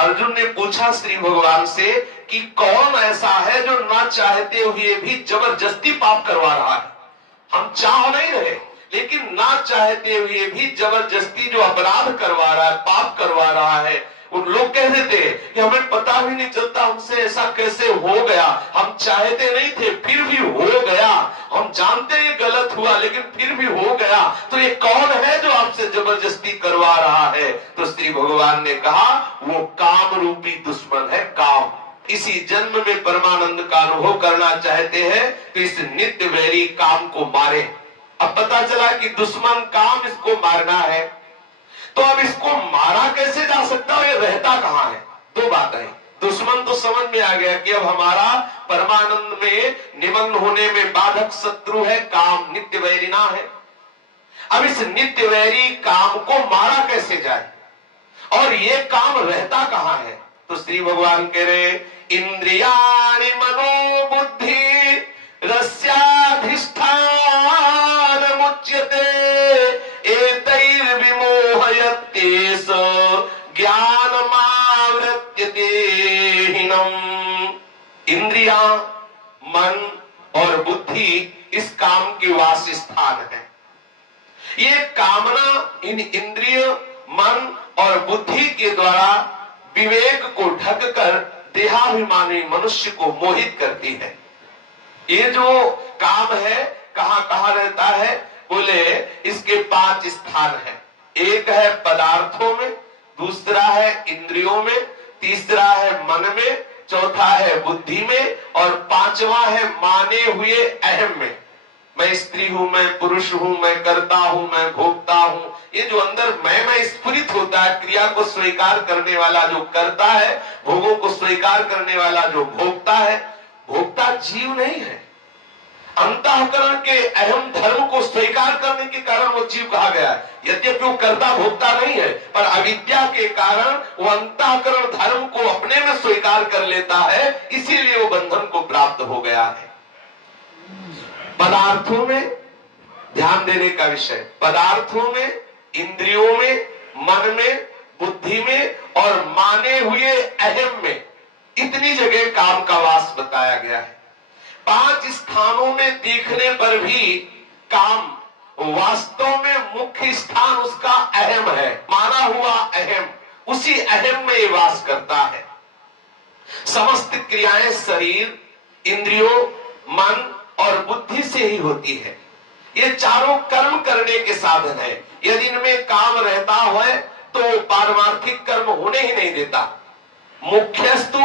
अर्जुन ने पूछा श्री भगवान से कि कौन ऐसा है जो ना चाहते हुए भी जबरदस्ती पाप करवा रहा है। हम चाह नहीं रहे, लेकिन ना चाहते हुए भी जबरदस्ती जो अपराध करवा रहा है, पाप करवा रहा है। उन लोग कह देते कि हमें पता भी नहीं चलता हमसे ऐसा कैसे हो गया, हम चाहते नहीं थे फिर भी हो गया, हम जानते ये गलत हुआ लेकिन फिर भी हो गया, तो ये कौन है जो आपसे जबरदस्ती करवा रहा है। तो श्री भगवान ने कहा वो काम रूपी दुश्मन है, काम। इसी जन्म में परमानंद का अनुभव करना चाहते हैं तो इस नित्य वैरी काम को मारे। अब पता चला कि दुश्मन काम इसको मारना है, तो अब इसको मारा कैसे जा सकता है, ये रहता कहां है। दो बातें, दुश्मन तो समझ में आ गया कि अब हमारा परमानंद में निमग्न होने में बाधक शत्रु है काम, नित्य वैरिना है। अब इस नित्य वैरी काम को मारा कैसे जाए, और ये काम रहता कहां है। तो श्री भगवान कह रहे इंद्रियाणि मनोबुद्धि रस्याधिष्ठान मुच्यते एतैर्विमोहयत्येष ज्ञानमावृत्य देहिनम्। इंद्रियां, मन और बुद्धि इस काम के वासस्थान है। ये कामना इन इंद्रिय, मन और बुद्धि के द्वारा विवेक को ढककर देहाभिमानी मनुष्य को मोहित करती है। ये जो काम है कहां कहां रहता है, बोले इसके 5 स्थान है। एक है पदार्थों में, दूसरा है इंद्रियों में, तीसरा है मन में, चौथा है बुद्धि में और पांचवा है माने हुए अहम में। मैं स्त्री हूं, मैं पुरुष हूं, मैं करता हूं, मैं भोगता हूं। ये जो अंदर मैं स्फुरित होता है, क्रिया को स्वीकार करने वाला जो करता है, भोगों को स्वीकार करने वाला जो भोगता है, भोगता जीव नहीं है। अंतःकरण के अहम धर्म को स्वीकार करने के कारण वो जीव कहा गया है। यद्यपि वो कर्ता भोगता नहीं है, पर अविद्या के कारण वो अंतःकरण धर्म को अपने में स्वीकार कर लेता है, इसीलिए वो बंधन को प्राप्त हो गया है। पदार्थों में ध्यान देने का विषय, पदार्थों में, इंद्रियों में, मन में, बुद्धि में और माने हुए अहम में, इतनी जगह काम का वास बताया गया है। 5 स्थानों में देखने पर भी काम वास्तव में मुख्य स्थान उसका अहम है, माना हुआ अहम, उसी अहम में ये वास करता है। समस्त क्रियाएं शरीर, इंद्रियों, मन और बुद्धि से ही होती है। ये चारों कर्म करने के साधन है। यदि इनमें काम रहता है तो पारमार्थिक कर्म होने ही नहीं देता। मुख्यस्तु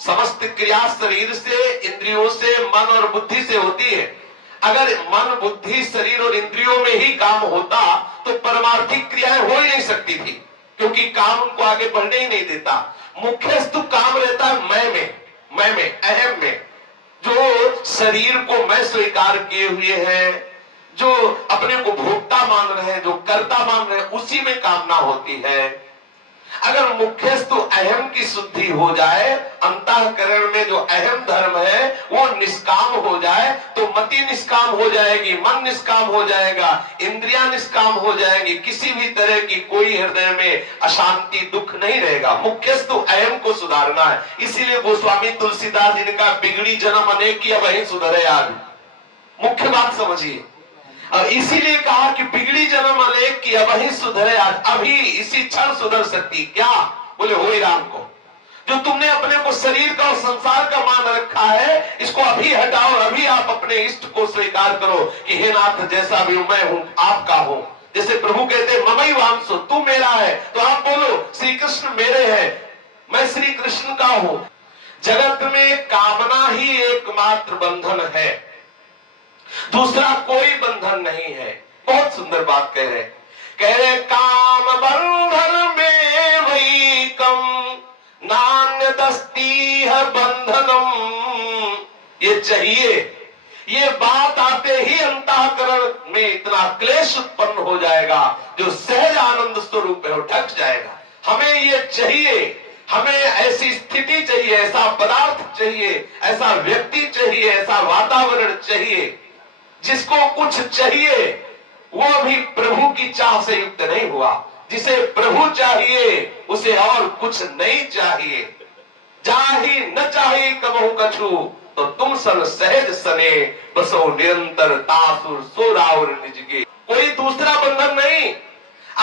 समस्त क्रिया शरीर से, इंद्रियों से, मन और बुद्धि से होती है। अगर मन, बुद्धि, शरीर और इंद्रियों में ही काम होता तो परमार्थिक क्रियाएं हो ही नहीं सकती थी, क्योंकि काम उनको आगे बढ़ने ही नहीं देता। मुख्यस्तु काम रहता है मैं में, अहम में। जो शरीर को मैं स्वीकार किए हुए हैं, जो अपने को भोक्ता मान रहे हैं, जो कर्ता मान रहे हैं, उसी में कामना होती है। अगर मुख्यस्तु अहम की शुद्धि हो जाए, अंतःकरण में जो अहम धर्म है वो निष्काम हो जाए, तो मति निष्काम हो जाएगी, मन निष्काम हो जाएगा, इंद्रियां निष्काम हो जाएंगी, किसी भी तरह की कोई हृदय में अशांति, दुख नहीं रहेगा। मुख्यस्तु अहम को सुधारना है। इसीलिए गोस्वामी तुलसीदास जी ने कहा बिगड़ी जन्म अनेक की अब वही सुधरे आज। मुख्य बात समझिए, और इसीलिए कहा कि बिगड़ी जन्म अनेक की अब ही सुधरे आज, अभी इसी क्षण सुधर सकती। क्या बोले, हो राम को जो तुमने अपने को शरीर का और संसार का मान रखा है, इसको अभी हटाओ। अभी आप अपने इष्ट को स्वीकार करो कि हे नाथ, जैसा भी मैं हूं आपका हूं। जैसे प्रभु कहते ममई वांसो, तू मेरा है, तो आप बोलो श्री कृष्ण मेरे हैं, मैं श्री कृष्ण का हूं। जगत में कामना ही एकमात्र बंधन है, दूसरा कोई बंधन नहीं है। बहुत सुंदर बात कह रहे काम बंधन में वही कम नान्यदस्ति है बंधनम। ये चाहिए, ये बात आते ही अंतःकरण में इतना क्लेश उत्पन्न हो जाएगा जो सहज आनंद स्वरूप है, ढक जाएगा। हमें ये चाहिए, हमें ऐसी स्थिति चाहिए, ऐसा पदार्थ चाहिए, ऐसा व्यक्ति चाहिए, ऐसा वातावरण चाहिए। जिसको कुछ चाहिए वो भी प्रभु की चाह से युक्त नहीं हुआ, जिसे प्रभु चाहिए उसे और कुछ नहीं चाहिए। जाही न चाहिए कबहू कछु, तो तुम सन सहज सने, बसो निरंतर तासुर सोराउर निजगे। कोई दूसरा बंधन नहीं।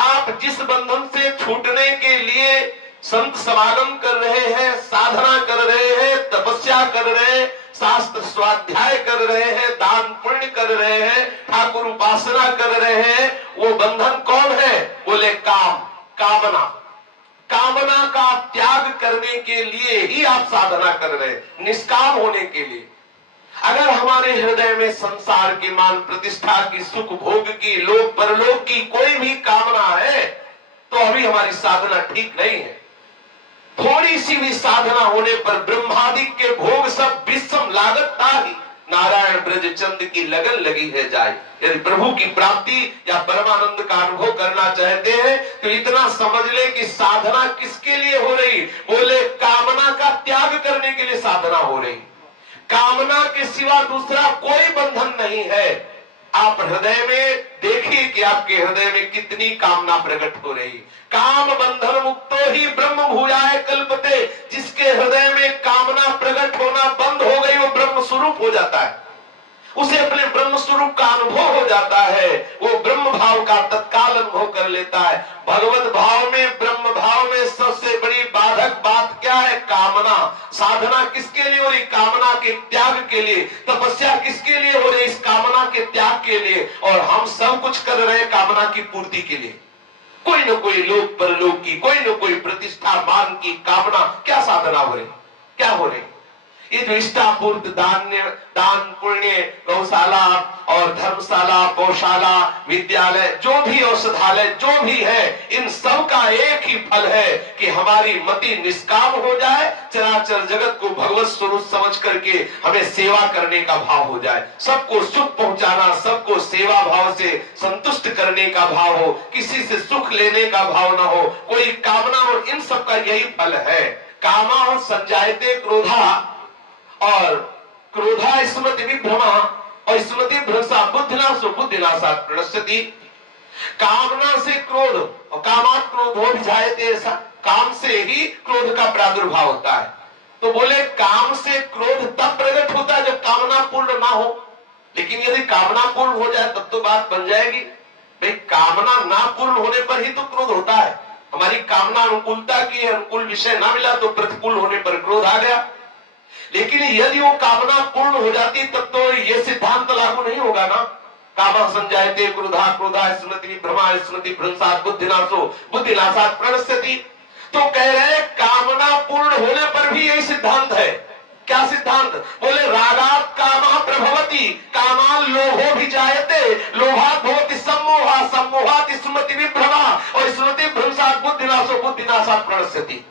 आप जिस बंधन से छूटने के लिए संत समागम कर रहे हैं, साधना कर रहे हैं, तपस्या कर रहे हैं, शास्त्र स्वाध्याय कर रहे हैं, दान पुण्य कर रहे हैं, ठाकुर उपासना कर रहे हैं, वो बंधन कौन है? बोले काम, कामना। कामना का त्याग करने के लिए ही आप साधना कर रहे हैं, निष्काम होने के लिए। अगर हमारे हृदय में संसार की मान प्रतिष्ठा की, सुख भोग की, लोक परलोक की कोई भी कामना है तो अभी हमारी साधना ठीक नहीं है। थोड़ी सी भी साधना होने पर ब्रह्मादिक के भोग सब विषम लागत ताही, नारायण ब्रज चंद की लगन लगी है जाए। यदि प्रभु की प्राप्ति या परमानंद का अनुभव करना चाहते हैं तो इतना समझ ले कि साधना किसके लिए हो रही? बोले कामना का त्याग करने के लिए साधना हो रही। कामना के सिवा दूसरा कोई बंधन नहीं है। आप हृदय में देखिए कि आपके हृदय में कितनी कामना प्रकट हो रही। काम बंधन मुक्तो ही ब्रह्म भूयाय कल्पते। जिसके हृदय में कामना प्रकट होना बंद हो गई वो ब्रह्म स्वरूप हो जाता है, उसे अपने ब्रह्म स्वरूप का अनुभव हो जाता है, वो ब्रह्म भाव का तत्काल अनुभव कर लेता है। भगवत भाव में, ब्रह्म भाव में सबसे बड़ी बाधक बात क्या है? कामना। साधना किसके लिए हो रही? कामना के त्याग के लिए। तपस्या किसके लिए हो रही? इस कामना के त्याग के लिए। और हम सब कुछ कर रहे हैं कामना की पूर्ति के लिए। कोई न कोई लोक परलोक की, कोई न कोई प्रतिष्ठा मान की कामना। क्या साधना हो रही? क्या हो रही? ये जो इष्टापूर्त दान पुण्य, गौशाला और धर्मशाला, गौशाला, विद्यालय, जो भी औषधालय जो भी है, इन सब का एक ही फल है कि हमारी मति निष्काम हो जाए, चराचर जगत को भगवत स्वरूप समझ करके हमें सेवा करने का भाव हो जाए, सबको सुख पहुंचाना, सबको सेवा भाव से संतुष्ट करने का भाव हो, किसी से सुख लेने का भाव ना हो, कोई कामना हो। इन सब का यही फल है। कामा संजायते क्रोधा, और क्रोधा स्मृति विभ्रमा, और स्मृति भ्रंशा बुद्धिनाशो बुद्धिनाशात् प्रणश्यति। कामना से क्रोध, और कामात् क्रोधो विजायते, ऐसा काम से ही क्रोध का प्रादुर्भाव होता है। तो बोले काम से क्रोध तब प्रकट होता है जब कामना पूर्ण ना हो। लेकिन यदि कामना पूर्ण हो जाए तब तो बात बन जाएगी। भाई कामना ना पूर्ण होने पर ही तो क्रोध होता है। हमारी कामना अनुकूलता की, अनुकूल विषय ना मिला तो प्रतिकूल होने पर क्रोध आ गया। लेकिन यदि वो कामना पूर्ण हो जाती तब तो ये सिद्धांत लागू नहीं होगा ना। कामा संजायते क्रोधा, क्रोधा स्मृति विभ्रमा, स्मृति भ्रंशात् बुद्धिनाशो बुद्धिनाशात् प्रणश्यति। तो कह रहे कामना पूर्ण होने पर भी यही सिद्धांत है। क्या सिद्धांत? बोले रागात् कामः प्रभवति, कामान् लोभो विजायते, लोभात् भवति सम्मोहः, सम्मोहात् स्मृति विभ्रमा, और स्मृति भ्रंशात् बुद्धिनाशो बुद्धिनाशात् प्रणश्यति।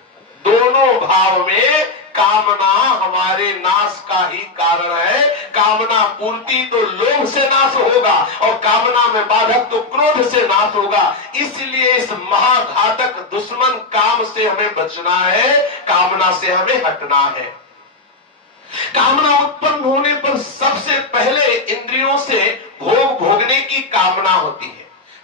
दोनों भाव में कामना हमारे नाश का ही कारण है। कामना पूर्ति तो लोभ से नाश होगा, और कामना में बाधक तो क्रोध से नाश होगा। इसलिए इस महाघातक दुश्मन काम से हमें बचना है, कामना से हमें हटना है। कामना उत्पन्न होने पर सबसे पहले इंद्रियों से भोग भोगने की कामना होती है।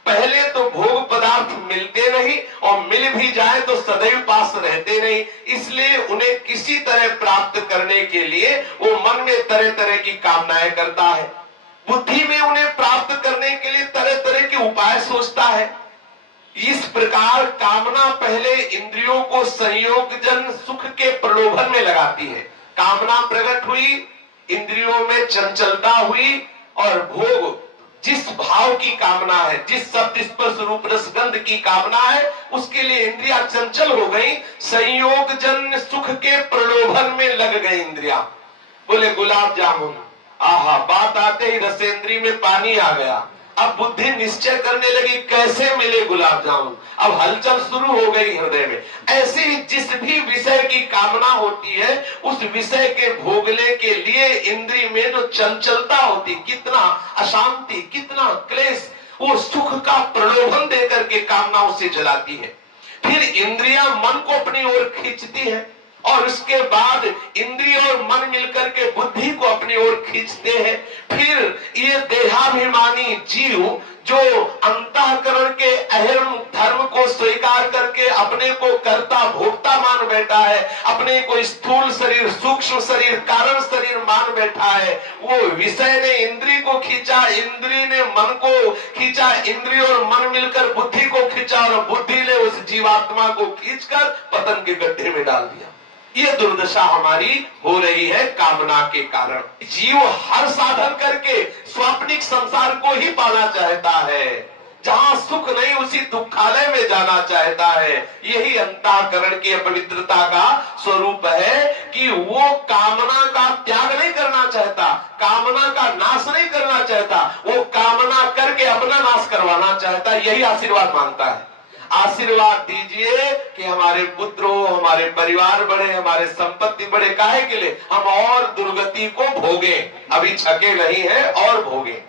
पहले तो भोग पदार्थ मिलते नहीं, और मिल भी जाए तो सदैव पास रहते नहीं, इसलिए उन्हें किसी तरह प्राप्त करने के लिए वो मन में तरह तरह की कामनाएं करता है। बुद्धि में उन्हें प्राप्त करने के लिए तरह तरह के उपाय सोचता है। इस प्रकार कामना पहले इंद्रियों को संयोगजन सुख के प्रलोभन में लगाती है। कामना प्रकट हुई, इंद्रियों में चंचलता हुई, और भोग जिस भाव की कामना है, जिस शब्द स्पर्श रूप रसगंध की कामना है, उसके लिए इंद्रियां चंचल हो गई, संयोगजन सुख के प्रलोभन में लग गई इंद्रियां। बोले गुलाब जामुन, आहा, बात आते ही रसेंद्री में पानी आ गया। अब बुद्धि निश्चय करने लगी कैसे मिले गुलाब जामुन। अब हलचल शुरू हो गई हृदय में। ऐसे ही जिस भी विषय की कामना होती है, उस विषय के भोगने के लिए इंद्रिय में जो चंचलता होती, कितना अशांति, कितना क्लेश, वो सुख का प्रलोभन देकर के कामनाओं से जलाती है। फिर इंद्रियां मन को अपनी ओर खींचती है, और उसके बाद इंद्रिय और मन मिलकर के बुद्धि को अपनी ओर खींचते हैं। फिर ये देहाभिमानी जीव जो अंतःकरण के अहम धर्म को स्वीकार करके अपने को कर्ता भोक्ता मान बैठा है, अपने को स्थूल शरीर, सूक्ष्म शरीर, कारण शरीर मान बैठा है, वो विषय ने इंद्री को खींचा, इंद्री ने मन को खींचा, इंद्री और मन मिलकर बुद्धि को खींचा और बुद्धि ने उस जीवात्मा को खींचकर पतन के गड्ढे में डाल दिया। ये दुर्दशा हमारी हो रही है कामना के कारण। जीव हर साधन करके स्वाप्निक संसार को ही पाना चाहता है, जहां सुख नहीं उसी दुखालय में जाना चाहता है। यही अंतःकरण की अपवित्रता का स्वरूप है कि वो कामना का त्याग नहीं करना चाहता, कामना का नाश नहीं करना चाहता, वो कामना करके अपना नाश करवाना चाहता है। यही आशीर्वाद मांगता है। आशीर्वाद दीजिए कि हमारे पुत्र हो, हमारे परिवार बढ़े, हमारे संपत्ति बढ़े। काहे के लिए? हम और दुर्गति को भोगे, अभी छके नहीं है और भोगे।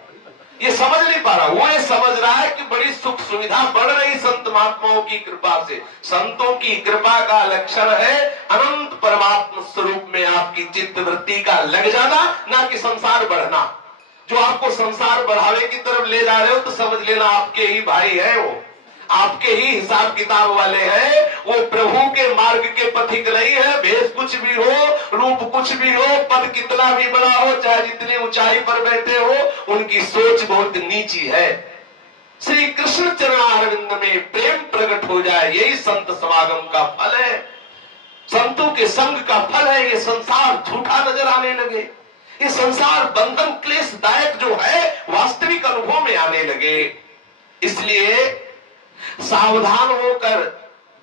ये समझ नहीं पा रहा, वो ये समझ रहा है कि बड़ी सुख सुविधा बढ़ रही संत महात्माओं की कृपा से। संतों की कृपा का लक्षण है अनंत परमात्मा स्वरूप में आपकी चित्त वृत्ति का लग जाना, ना कि संसार बढ़ना। जो आपको संसार बढ़ावे की तरफ ले जा रहे हो तो समझ लेना आपके ही भाई है, वो आपके ही हिसाब किताब वाले हैं। वो प्रभु के मार्ग के पथिक नहीं है। भेष कुछ भी हो, रूप कुछ भी हो, पद कितना भी बड़ा हो, चाहे जितनी ऊंचाई पर बैठे हो, उनकी सोच बहुत नीची है। श्री कृष्ण चरणारविंद में प्रेम प्रकट हो जाए, यही संत समागम का फल है, संतों के संग का फल है। ये संसार झूठा नजर आने लगे, ये संसार बंधन क्लेशदायक जो है वास्तविक अनुभव में आने लगे। इसलिए सावधान होकर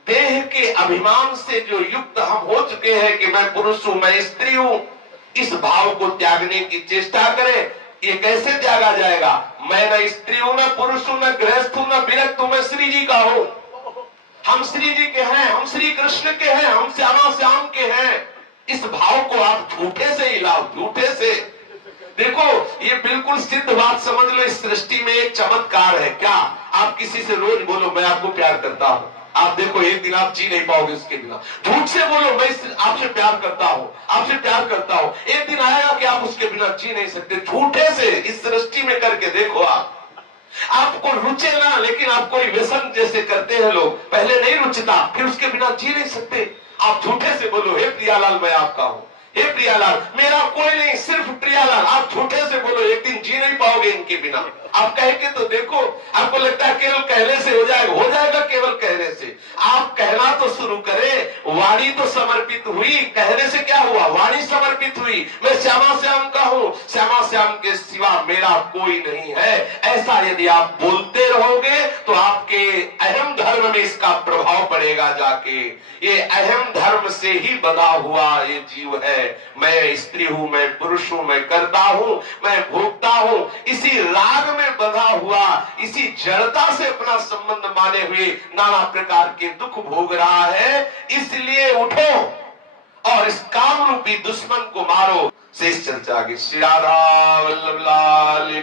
देह के अभिमान से जो युक्त हम हो चुके हैं कि मैं पुरुष हूं, मैं स्त्री हूं, इस भाव को त्यागने की चेष्टा करें। ये कैसे त्यागा जाएगा? मैं न स्त्री हूं, न पुरुष हूं, न गृहस्थ हूं, न विरक्त हूं, मैं श्री जी का हूं। हम श्री जी के हैं, हम श्री कृष्ण के हैं, हम श्यामा श्याम के हैं। इस भाव को आप झूठे से हिलाओ, झूठे से। देखो ये बिल्कुल सिद्ध बात समझ लो, इस सृष्टि में एक चमत्कार है। क्या? आप किसी से रोज बोलो मैं आपको प्यार करता हूं, आप देखो एक दिन आप जी नहीं पाओगे उसके बिना। झूठ से बोलो मैं आपसे प्यार करता हूं, आपसे प्यार करता हूं, एक दिन आएगा कि आप उसके बिना जी नहीं सकते। झूठे से इस सृष्टि में करके देखो। आपको रुचे ना, लेकिन आप कोई व्यसन जैसे करते हैं लोग, पहले नहीं रुचता फिर उसके बिना जी नहीं सकते। आप झूठे से बोलो हे प्रियालाल मैं आपका हूं, हे प्रियालाल मेरा कोई नहीं सिर्फ प्रियालाल। आप झूठे से बोलो, एक दिन जी नहीं पाओगे इनके बिना। आप कह के तो देखो, आपको लगता है केवल कहने से हो जाएगा, हो जाएगा केवल कहने से। आप कहना तो शुरू करें। वाणी तो समर्पित हुई, कहने से क्या हुआ? वाणी समर्पित हुई। मैं श्यामा श्याम का हूं, श्यामा श्याम के सिवा मेरा कोई नहीं है। ऐसा यदि आप बोलते रहोगे तो आपके अहम धर्म में इसका प्रभाव पड़ेगा जाके। ये अहम धर्म से ही बना हुआ ये जीव है। मैं स्त्री हूं, मैं पुरुष हूं, मैं करता हूं, मैं भोगता हूं, इसी राग में बंधा हुआ, इसी जड़ता से अपना संबंध माने हुए नाना प्रकार के दुख भोग रहा है। इसलिए उठो और इस काम रूपी दुश्मन को मारो। शेष चर्चा की। श्री राधा वल्लभ लाल।